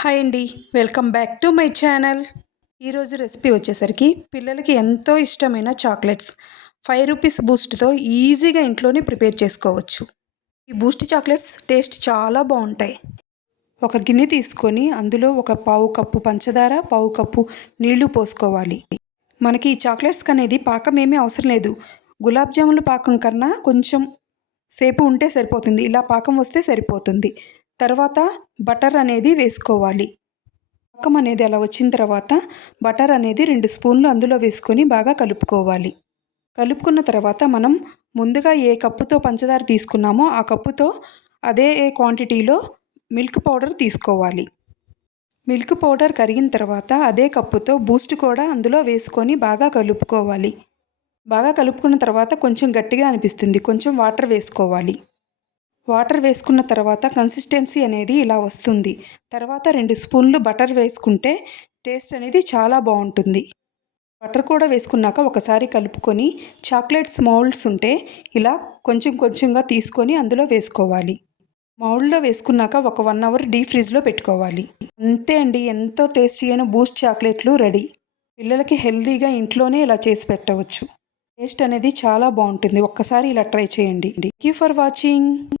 Hi అండి, welcome back to my channel. ఈరోజు recipe వచ్చేసరికి పిల్లలకి ఎంతో ఇష్టమైన చాక్లెట్స్ 5 రూపీస్ బూస్ట్తో ఈజీగా ఇంట్లోనే ప్రిపేర్ చేసుకోవచ్చు. ఈ బూస్ట్ చాక్లెట్స్ టేస్ట్ చాలా బాగుంటాయి. ఒక గిన్నె తీసుకొని అందులో ఒక పావు కప్పు పంచదార, పావు కప్పు నీళ్లు పోసుకోవాలి. మనకి ఈ చాక్లెట్స్కి అనేది పాకం ఏమీ అవసరం లేదు. గులాబ్ జాముల పాకం కన్నా కొంచెం సేపు ఉంటే సరిపోతుంది. ఇలా పాకం వస్తే సరిపోతుంది. తర్వాత బటర్ అనేది వేసుకోవాలి. పాకం అనేది అలా వచ్చిన తర్వాత బటర్ అనేది 2 స్పూన్లు అందులో వేసుకొని బాగా కలుపుకోవాలి. కలుపుకున్న తర్వాత మనం ముందుగా ఏ కప్పుతో పంచదార తీసుకున్నామో ఆ కప్పుతో అదే క్వాంటిటీలో మిల్క్ పౌడర్ తీసుకోవాలి. మిల్క్ పౌడర్ కరిగిన తర్వాత అదే కప్పుతో బూస్ట్ కూడా అందులో వేసుకొని బాగా కలుపుకోవాలి. బాగా కలుపుకున్న తర్వాత కొంచెం గట్టిగా అనిపిస్తుంది. కొంచెం వాటర్ వేసుకోవాలి. వాటర్ వేసుకున్న తర్వాత కన్సిస్టెన్సీ అనేది ఇలా వస్తుంది. తర్వాత 2 స్పూన్లు బటర్ వేసుకుంటే టేస్ట్ అనేది చాలా బాగుంటుంది. బటర్ కూడా వేసుకున్నాక ఒకసారి కలుపుకొని చాక్లెట్స్ మౌల్డ్స్ ఉంటే ఇలా కొంచెం కొంచెంగా తీసుకొని అందులో వేసుకోవాలి. మౌల్డ్లో వేసుకున్నాక ఒక 1 అవర్ డీప్ ఫ్రిడ్జ్లో పెట్టుకోవాలి. అంతే అండి, ఎంతో టేస్టీ అయిన బూస్ట్ చాక్లెట్లు రెడీ. పిల్లలకి హెల్తీగా ఇంట్లోనే ఇలా చేసి పెట్టవచ్చు. టేస్ట్ అనేది చాలా బాగుంటుంది. ఒక్కసారి ఇలా ట్రై చేయండి. Thank you for watching.